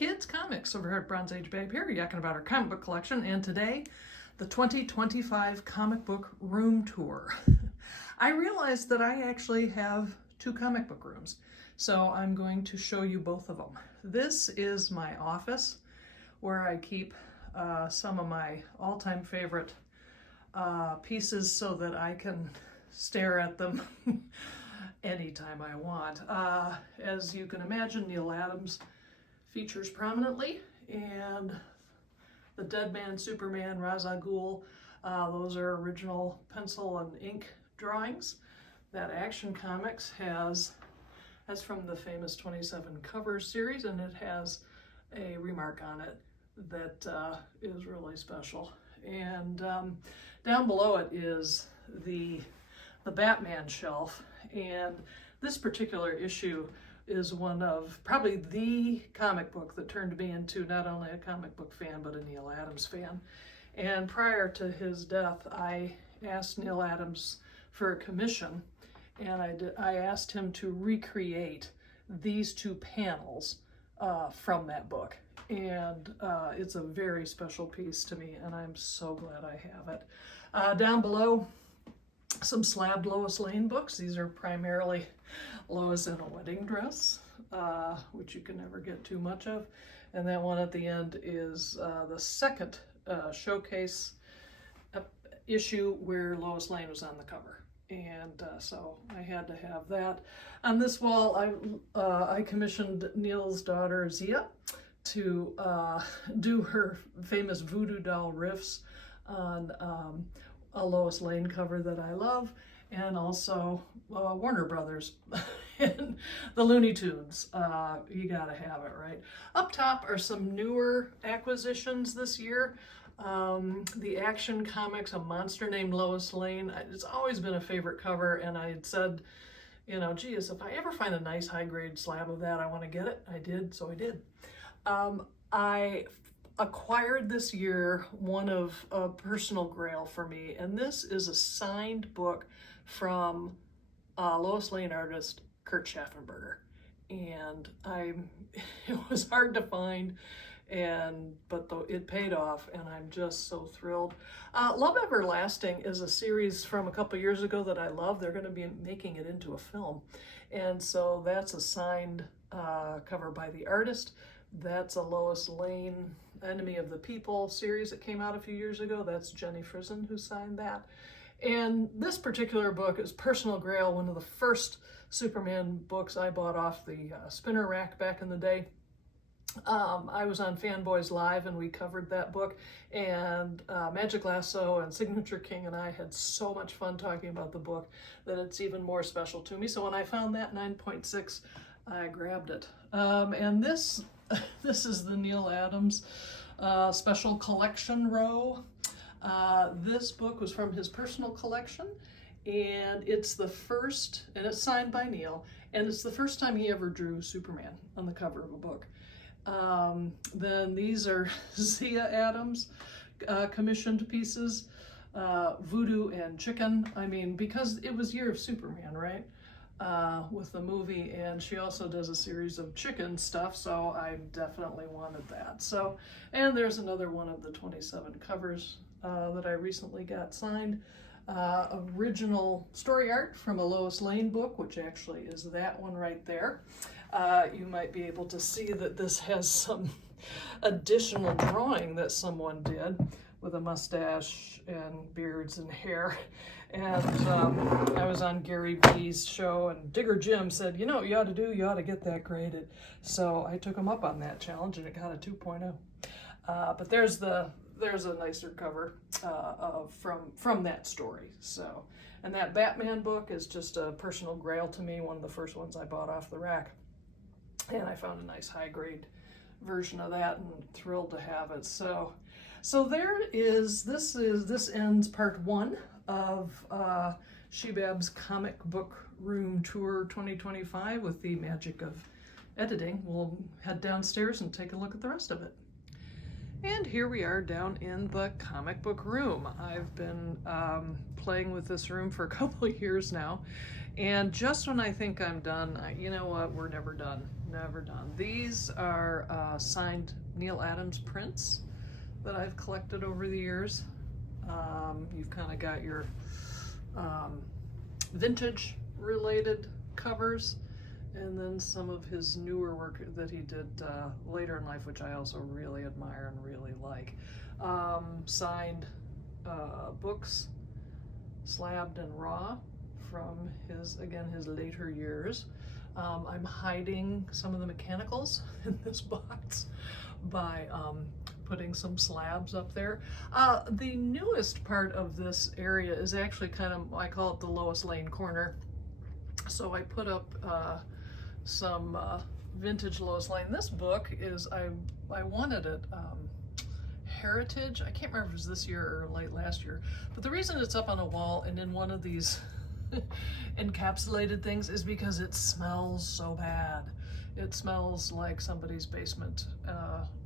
kids, comics over here at Bronze Age Babe here, yakking about our comic book collection, and today, the 2025 comic book room tour. I realized that I actually have two comic book rooms, so I'm going to show you both of them. This is my office where I keep some of my all-time favorite pieces so that I can stare at them anytime I want. As you can imagine, Neal Adams features prominently, and the Dead Man, Superman, Ra's al Ghul, those are original pencil and ink drawings. That Action Comics that's from the famous 27 Covers series, and it has a remark on it that is really special. And down below it is the Batman shelf, and this particular issue is one of probably the comic book that turned me into not only a comic book fan but a Neal Adams fan. And prior to his death, I asked Neal Adams for a commission, and I asked him to recreate these two panels from that book. And it's a very special piece to me, and I'm so glad I have it. Down below, some slabbed Lois Lane books. These are primarily Lois in a wedding dress, which you can never get too much of. And that one at the end is the second showcase issue where Lois Lane was on the cover. And so I had to have that. On this wall, I commissioned Neal's daughter, Zia, to do her famous voodoo doll riffs on a Lois Lane cover that I love, and also Warner Brothers and the Looney Tunes. You gotta have it, right? Up top are some newer acquisitions this year. The Action Comics, A Monster Named Lois Lane. It's always been a favorite cover, and I had said, you know, geez, if I ever find a nice high-grade slab of that, I want to get it. I did, so I did. I acquired this year one of a personal grail for me, and this is a signed book from Lois Lane artist Kurt Schaffenberger. And it was hard to find, but it paid off, and I'm just so thrilled. Love Everlasting is a series from a couple years ago that I love. They're going to be making it into a film, and so that's a signed cover by the artist. That's a Lois Lane Enemy of the People series that came out a few years ago. That's Jenny Frison who signed that. And this particular book is Personal Grail, one of the first Superman books I bought off the spinner rack back in the day. I was on Fanboys Live and we covered that book, and Magic Lasso and Signature King and I had so much fun talking about the book that it's even more special to me. So when I found that 9.6, I grabbed it. And this is the Neal Adams special collection row. This book was from his personal collection, and it's the first, and it's signed by Neal, and it's the first time he ever drew Superman on the cover of a book. Then these are Zia Adams commissioned pieces, Voodoo and Chicken. I mean, because it was Year of Superman, right? With the movie, and she also does a series of chicken stuff, so I definitely wanted that. So, and there's another one of the 27 Covers that I recently got signed. Original story art from a Lois Lane book, which actually is that one right there. You might be able to see that this has some additional drawing that someone did with a mustache and beards and hair. And I was on Gary V's show, and Digger Jim said, you know what you ought to do? You ought to get that graded. So I took him up on that challenge, and it got a 2.0. But there's a nicer cover from that story. So, and that Batman book is just a personal grail to me, one of the first ones I bought off the rack. And I found a nice high-grade version of that, and thrilled to have it. So there is, this ends part one of Shebab's Comic Book Room Tour 2025 with the magic of editing. We'll head downstairs and take a look at the rest of it. And here we are down in the comic book room. I've been playing with this room for a couple of years now, and just when I think I'm done, you know what, we're never done. never done. These are signed Neal Adams prints that I've collected over the years. You've kind of got your vintage related covers, and then some of his newer work that he did later in life, which I also really admire and really like. Signed books, slabbed and raw, from his later years. I'm hiding some of the mechanicals in this box by putting some slabs up there. The newest part of this area is actually kind of, I call it the Lois Lane corner. So I put up some vintage Lois Lane. This book is, I wanted it Heritage. I can't remember if it was this year or late last year, but the reason it's up on a wall and in one of these encapsulated things is because it smells so bad. It smells like somebody's basement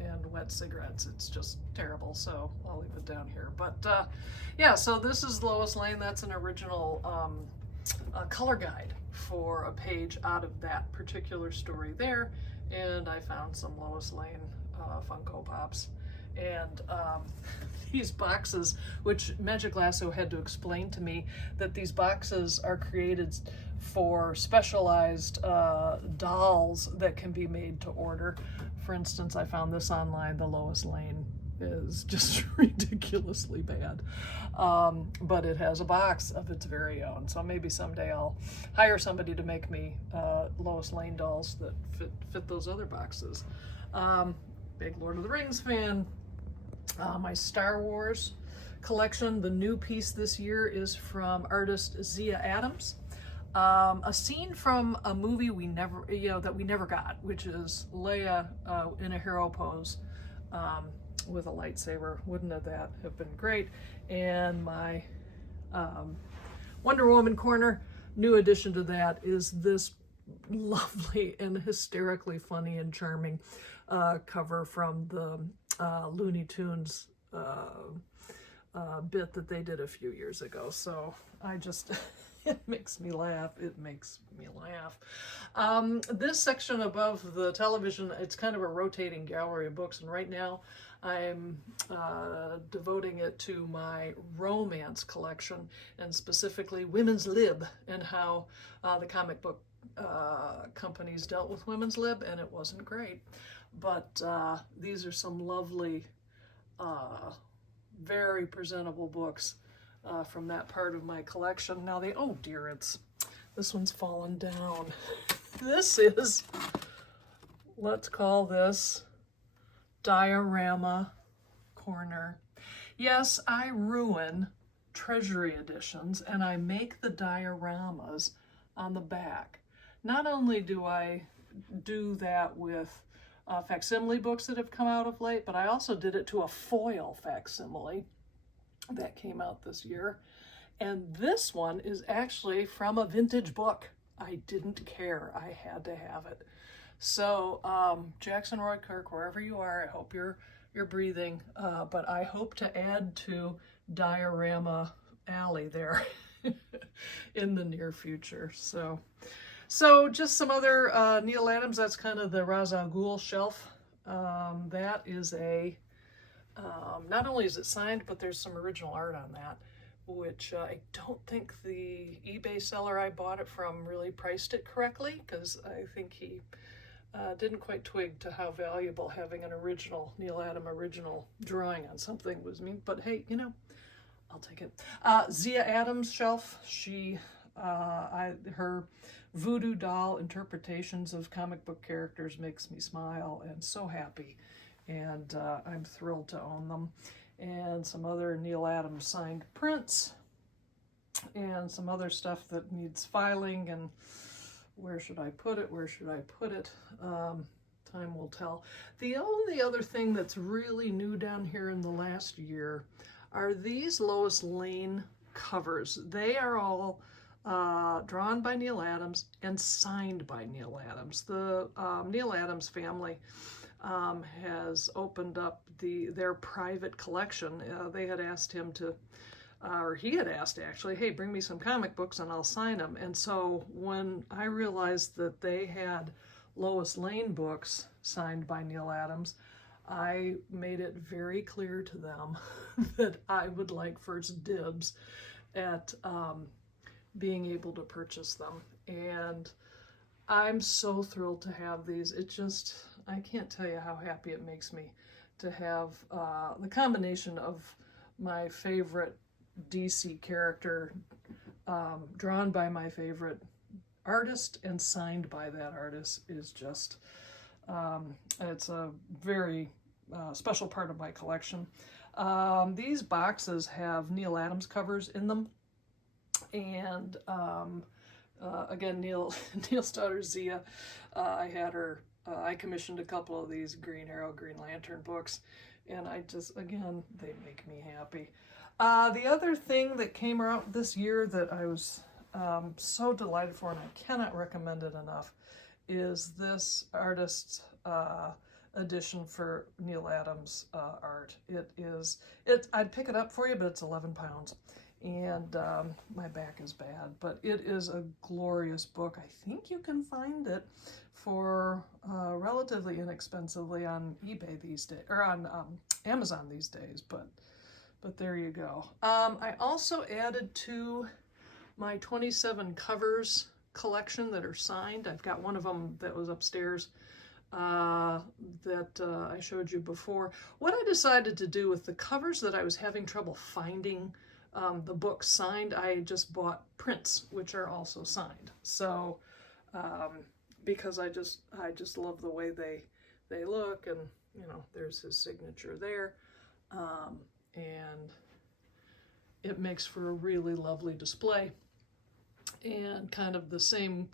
and wet cigarettes. It's just terrible, so I'll leave it down here. But yeah, so this is Lois Lane. That's an original color guide for a page out of that particular story there, and I found some Lois Lane Funko Pops. And these boxes, which Magic Lasso had to explain to me that these boxes are created for specialized dolls that can be made to order. For instance, I found this online. The Lois Lane is just ridiculously bad, but it has a box of its very own. So maybe someday I'll hire somebody to make me Lois Lane dolls that fit those other boxes. Big Lord of the Rings fan. My Star Wars collection, the new piece this year is from artist Zia Adams. A scene from a movie that we never got, which is Leia in a hero pose with a lightsaber. Wouldn't that have been great? And my Wonder Woman corner, new addition to that is this lovely and hysterically funny and charming cover from the Looney Tunes bit that they did a few years ago. So I just, it makes me laugh. It makes me laugh. This section above the television, it's kind of a rotating gallery of books, and right now I'm devoting it to my romance collection, and specifically Women's Lib, and how the comic book companies dealt with Women's Lib, and it wasn't great. But these are some lovely, very presentable books from that part of my collection. Now oh dear, this one's fallen down. This is, let's call this diorama corner. Yes, I ruin treasury editions and I make the dioramas on the back. Not only do I do that with facsimile books that have come out of late, but I also did it to a foil facsimile that came out this year. And this one is actually from a vintage book. I didn't care. I had to have it. So Jackson Roy Kirk, wherever you are, I hope you're breathing. But I hope to add to Diorama Alley there in the near future. So just some other Neal Adams. That's kind of the Ra's al Ghul shelf. That is not only is it signed, but there's some original art on that, which I don't think the eBay seller I bought it from really priced it correctly, because I think he didn't quite twig to how valuable having an original Neal Adams original drawing on something was. But hey, I'll take it. Zia Adams shelf. Her voodoo doll interpretations of comic book characters makes me smile and so happy, and I'm thrilled to own them. And some other Neal Adams signed prints, and some other stuff that needs filing, and where should I put it? Time will tell. The only other thing that's really new down here in the last year are these Lois Lane covers. They are all drawn by Neal Adams and signed by Neal Adams. The Neal Adams family has opened up their private collection. They had asked him to, or he had asked actually, hey, bring me some comic books and I'll sign them. And so when I realized that they had Lois Lane books signed by Neal Adams, I made it very clear to them that I would like first dibs at being able to purchase them. And I'm so thrilled to have these. It just, I can't tell you how happy it makes me to have the combination of my favorite DC character drawn by my favorite artist and signed by that artist is just, it's a very special part of my collection. These boxes have Neal Adams covers in them, and again, Neal's daughter Zia, I commissioned a couple of these Green Arrow, Green Lantern books, and I just, again, they make me happy. The other thing that came out this year that I was so delighted for, and I cannot recommend it enough, is this artist's edition for Neal Adams art. I'd pick it up for you, but it's 11 pounds. And my back is bad, but it is a glorious book. I think you can find it for relatively inexpensively on eBay these days, or on Amazon these days, but there you go. I also added to my 27 covers collection that are signed. I've got one of them that was upstairs that I showed you before. What I decided to do with the covers that I was having trouble finding the book signed, I just bought prints, which are also signed. So, because I just love the way they look, and you know, there's his signature there, and it makes for a really lovely display. And kind of the same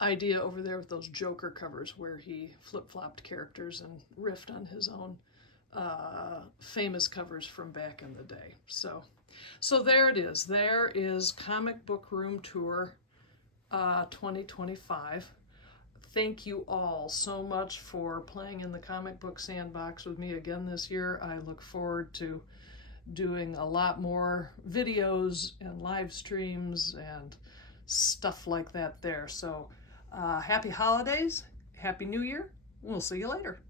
idea over there with those Joker covers, where he flip-flopped characters and riffed on his own famous covers from back in the day. So there it is. There is Comic Book Room Tour 2025. Thank you all so much for playing in the comic book sandbox with me again this year. I look forward to doing a lot more videos and live streams and stuff like that there. So happy holidays, happy new year. We'll see you later.